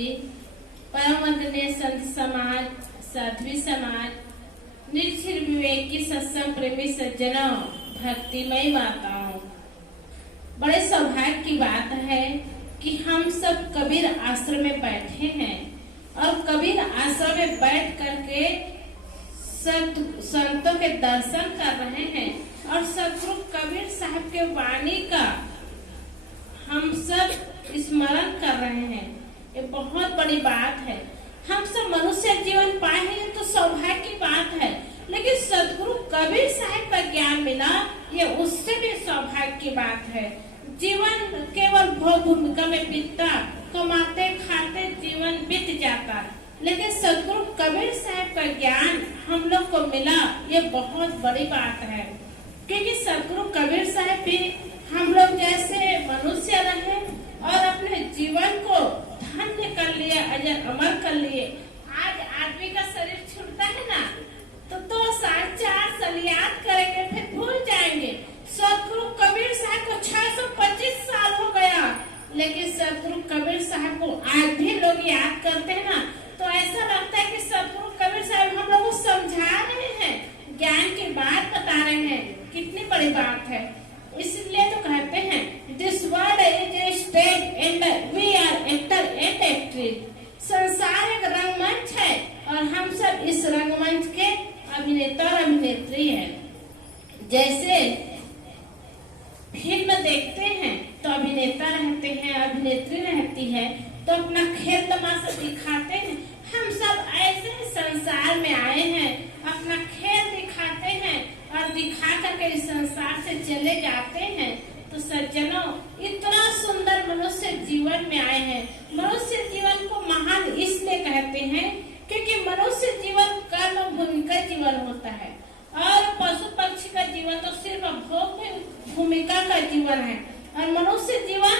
जी, परम वंदनीय संत समाज, साध्वी समाज, निर्छिर विवेकी सत्संग प्रेमी सज्जनों, भक्तिमय माताओं, बड़े सौभाग्य की बात है कि हम सब कबीर आश्रम में बैठे हैं और कबीर आश्रम में बैठ करके संतों के दर्शन कर रहे हैं और सतगुरु कबीर साहब के वाणी का हम सब स्मरण कर रहे हैं। ये बहुत बड़ी बात है। हम सब मनुष्य जीवन पाए हैं तो सौभाग्य की बात है, लेकिन सतगुरु कबीर साहब का ज्ञान मिला ये उससे भी सौभाग्य की बात है। जीवन केवल भोग भूमिका में बीतता, कमाते खाते जीवन बीत जाता, लेकिन सतगुरु कबीर साहब का ज्ञान हम लोग को मिला ये बहुत बड़ी बात है। क्योंकि सतगुरु कबीर साहब भी हम लोग जैसे मनुष्य रहे और अपने जीवन को धन्य कर लिए, अजर अमर कर लिए। आज आदमी का शरीर छूटता है ना तो 2 साल 4 साल याद करेंगे फिर भूल जाएंगे। सतगुरु कबीर साहब को 625 साल हो गया, लेकिन सतगुरु कबीर साहब को आज भी लोग याद करते हैं ना तो ऐसा लगता है कि सतगुरु कबीर साहब हम लोग को समझा रहे हैं, ज्ञान की बात बता रहे हैं। कितनी बड़ी बात है। इसलिए तो कहते हैं this world is a stage and we are actor and actress. संसार एक रंगमंच है और हम सब इस रंगमंच के अभिनेता और अभिनेत्री हैं। जैसे फिल्म देखते हैं तो अभिनेता रहते हैं, अभिनेत्री रहती है तो अपना खेल तमाशा दिखाते हैं। हम सब ऐसे संसार में आए हैं, अपना खेल दिखाते हैं और दिखा करके इस संसार से चले जाते हैं। तो सज्जनों, इतना सुंदर मनुष्य जीवन में आए हैं। मनुष्य जीवन को महान इसलिए कहते हैं क्योंकि मनुष्य जीवन कर्म भूमिका जीवन होता है और पशु पक्षी का जीवन तो सिर्फ भोग भूमिका का जीवन है और मनुष्य जीवन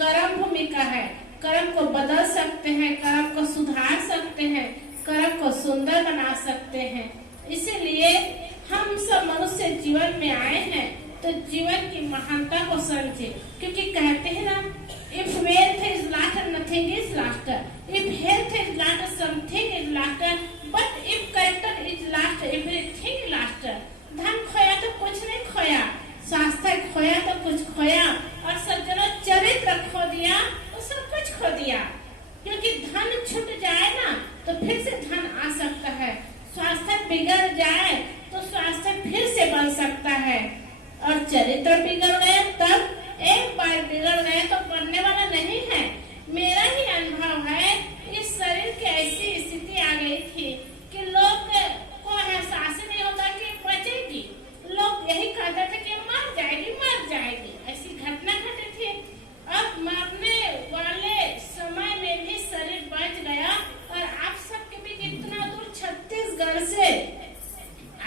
कर्म भूमिका है। कर्म को बदल सकते हैं, कर्म को सुधार सकते हैं, कर्म को सुंदर बना सकते हैं। इसीलिए हम सब मनुष्य जीवन में आए हैं तो जीवन की महानता को समझे। क्योंकि कहते हैं ना, if wealth is last nothing is last, if health is last something is last, but if character is last everything last. धन खोया तो कुछ नहीं खोया, स्वास्थ्य खोया तो कुछ खोया और सज्जनों चरित्र खो दिया तो सब कुछ खो दिया। क्योंकि धन छूट जाए ना तो फिर से धन आ सकता है, स्वास्थ्य बिगड़ जाए तो स्वास्थ्य फिर से बन सकता है और चरित्र बिगड़ गए तब एक बार बिगड़ गए तो बनने वाला नहीं है। मेरा ही अनुभव है, इस शरीर की ऐसी स्थिति आ गई थी कि लोग को एहसास नहीं होता कि बचेगी। लोग यही कहते थे कि मर जाएगी। ऐसी घटना घटी थी। अब मरने वाले समय में भी शरीर बच गया और आप सबके भी इतना दूर छत्तीसगढ़ से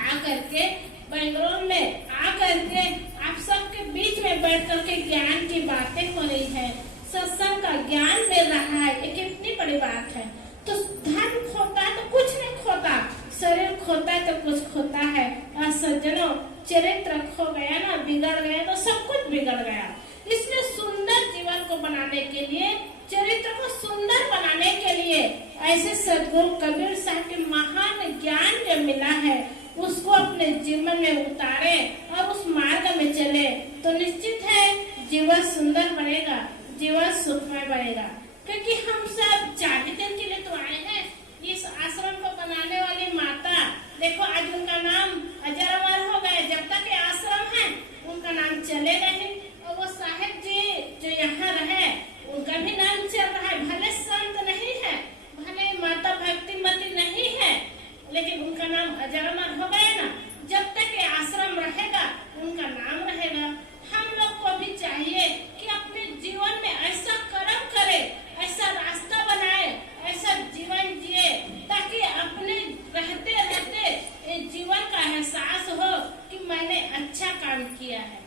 आकर के बेंगलोर में आकर के आप सबके बीच में बैठ करके ज्ञान की बातें हो रही है, सत्संग का ज्ञान मिल रहा है। ये कितनी बड़ी बात है। तो धन खोता है तो कुछ नहीं खोता, शरीर खोता है तो कुछ खोता है। और सज्जनों, चरित्र खो गया ना, बिगड़ गया तो सब कुछ बिगड़ गया। इसलिए सुंदर जीवन को बनाने के लिए, चरित्र को सुंदर बनाने के लिए ऐसे सतगुरु कबीर साहब के महान ज्ञान जो मिला है उसको अपने जीवन में उतारे और उस मार्ग में चले तो निश्चित है जीवन सुंदर बनेगा, जीवन सुखमय बनेगा। क्योंकि हम सब 40 दिन के लिए तो आए हैं। इस आश्रम को बनाने वाली माता देखो, आज उनका नाम अजर अमर हो गए। जब तक ये आश्रम है उनका नाम चले रहे और वो साहेब जी जो यहाँ रहे उनका भी नाम चल रहा है। भले संत नहीं है, भले माता भक्तिमती नहीं है, लेकिन उनका नाम अजर अमर हो गया ना। जब तक ये आश्रम रहेगा उनका नाम रहेगा। हम लोग को भी चाहिए कि अपने जीवन में ऐसा कर्म करे, ऐसा रास्ता बनाए, ऐसा जीवन जिए ताकि अपने रहते रहते जीवन का एहसास हो कि मैंने अच्छा काम किया है।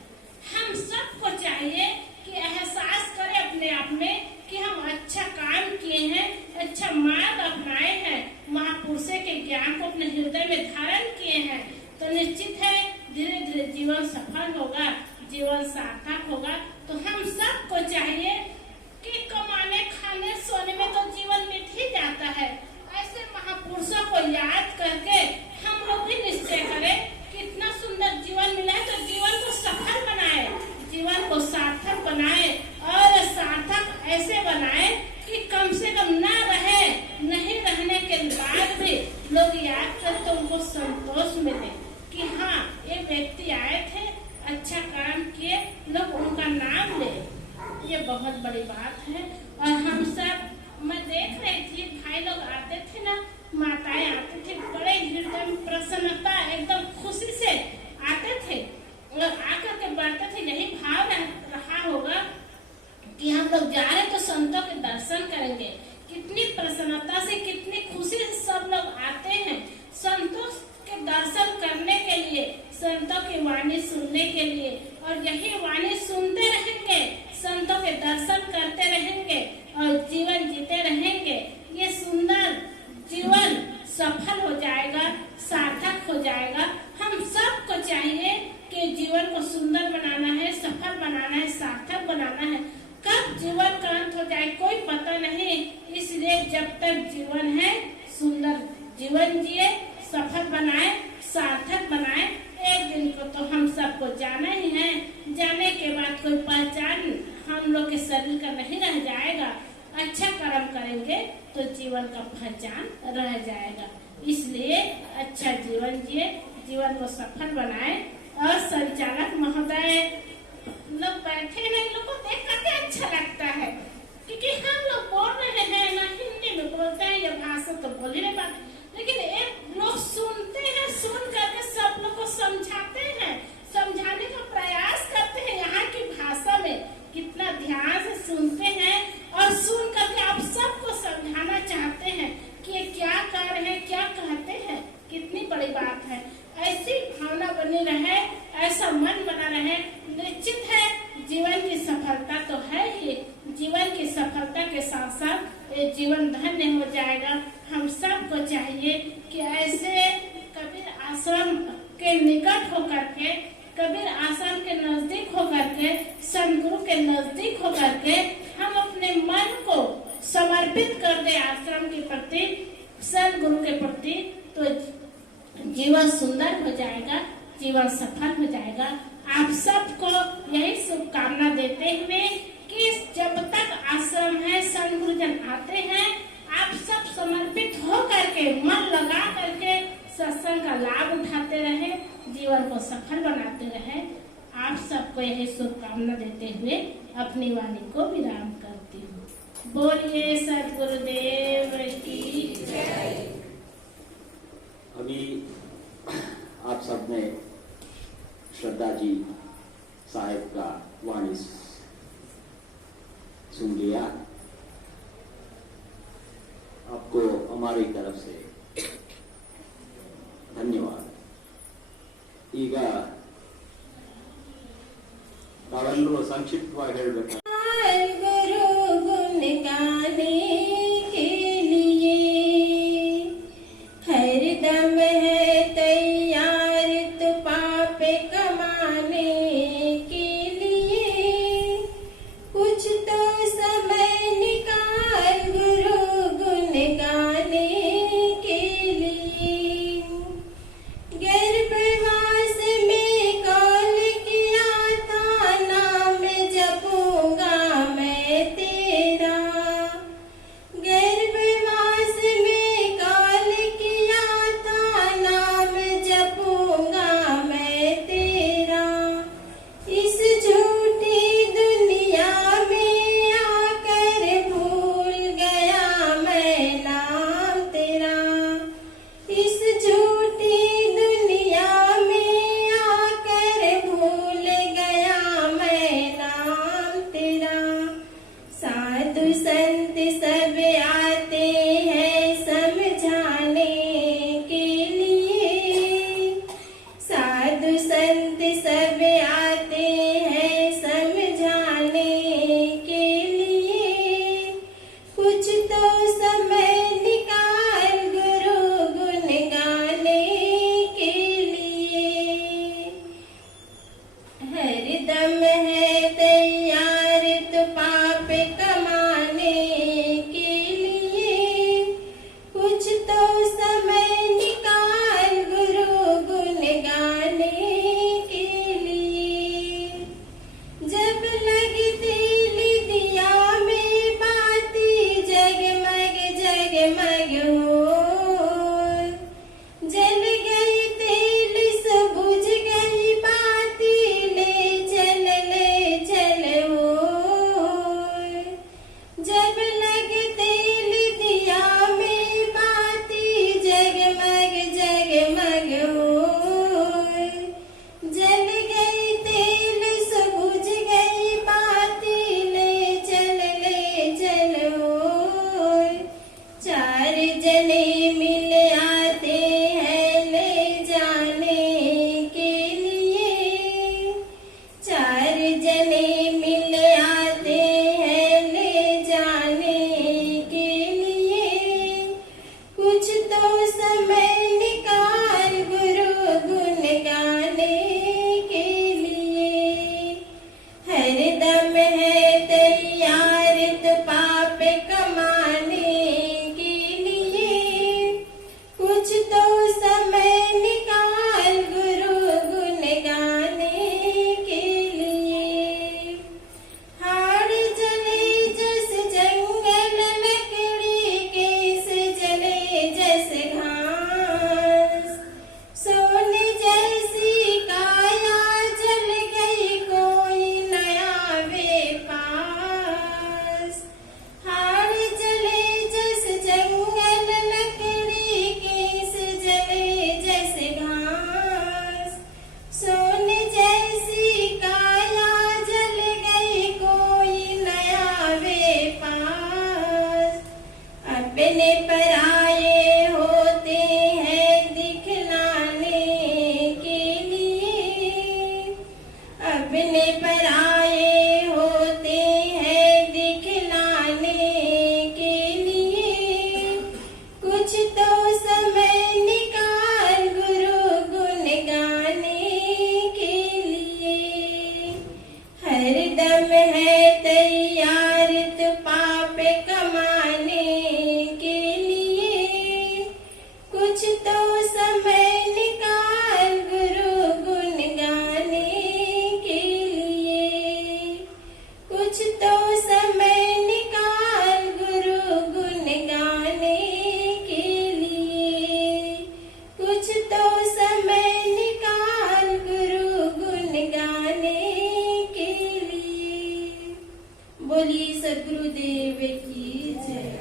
हम सबको चाहिए कि एहसास करें अपने आप में कि हम अच्छा काम किए हैं, अच्छा मार्ग अपनाए हैं, महापुरुषों के ज्ञान को अपने हृदय में धारण किए हैं। तो निश्चित है धीरे धीरे जीवन सफल होगा, जीवन सार्थक होगा। तो हम सबको चाहिए कि कमाने खाने सोने में तो जीवन मिले कि हाँ ये व्यक्ति आए थे, अच्छा काम किए, लोग उनका नाम ले, ये बहुत बड़ी बात है। और हम सब, मैं देख रही थी भाई लोग आते थे ना, माताएं आते थे, बड़े हृदय में प्रसन्नता, एकदम खुशी से आते थे और आकर के बढ़ते थे। यही भाव रहा होगा कि हम लोग जा रहे तो संतों के दर्शन करेंगे। कितनी प्रसन्नता से, कितनी खुशी से सब लोग आते हैं संतों के दर्शन करने के लिए, संतों की वाणी सुनने के लिए। और यही वाणी सुनते रहेंगे, संतों के दर्शन करते रहेंगे और जीवन जीते रहेंगे। ये सुंदर जीवन सफल हो जाएगा, सार्थक हो जाएगा। हम सबको चाहिए कि जीवन को सुंदर बनाना है, सफल बनाना है, सार्थक बनाना है। कब जीवन का अंत हो जाए कोई पता नहीं, इसलिए जब तक जीवन है सुंदर जीवन जिए, सफल बनाए, सार्थक बनाए। एक दिन को तो हम सबको जाना ही है, जाने के बाद कोई पहचान हम लोग के शरीर का नहीं रह जाएगा। अच्छा कर्म करेंगे तो जीवन का पहचान रह जाएगा। इसलिए अच्छा जीवन जिए, जीवन को सफल बनाए। और संचालक महोदय लोग बैठे ना, इन लोग को देख करके अच्छा लगता है, क्योंकि हम लोग बोल रहे हैं ना, हिंदी में बोलते हैं, ये भाषा तो बोल ही नहीं पाते, लेकिन एक लोग सुनते हैं, सुन करके सब लोग को समझाते हैं, समझाने का प्रयास करते हैं। यहाँ की भाषा में कितना ध्यान से सुनते हैं और सुन करके आप सबको समझाना चाहते हैं कि ये क्या कर रहे हैं, क्या कहते हैं। कितनी बड़ी बात है। ऐसी भावना बनी रहे, ऐसा मन बना रहे, निश्चित है जीवन की सफलता तो है ही। जीवन की सफलता के साथ साथ ये जीवन धन्य हो जाएगा। हम सबको चाहिए कि ऐसे कबीर आश्रम के निकट होकर के, कबीर आश्रम के नजदीक होकर के, सदगुरु के नजदीक होकर के हम अपने मन को समर्पित कर दे आश्रम के प्रति, सदगुरु के प्रति, तो जीवन सुंदर हो जाएगा, जीवन सफल हो जाएगा। आप सबको यही शुभकामना देते हुए कि जब तक आश्रम है, संत गुरुजन आते हैं, आप सब समर्पित हो करके, मन लगा करके सत्संग का लाभ उठाते रहे, जीवन को सफल बनाते रहे। आप सबको यही शुभकामना देते हुए अपनी वाणी को विराम करती हूँ। बोलिए सद्गुरुदेव की जय। अभी आप सब ने श्रद्धा जी साहेब का वाणी सुन लिया। आपको हमारी तरफ से धन्यवाद। ಈಗ ನಾವೆಲ್ಲರೂ ಸಂಕ್ಷಿಪ್ತವಾಗಿ ಹೇಳಬೇಕು। गर्भवास में कॉल किया था, नाम जपो बोलिए सदगुरुदेव की जय।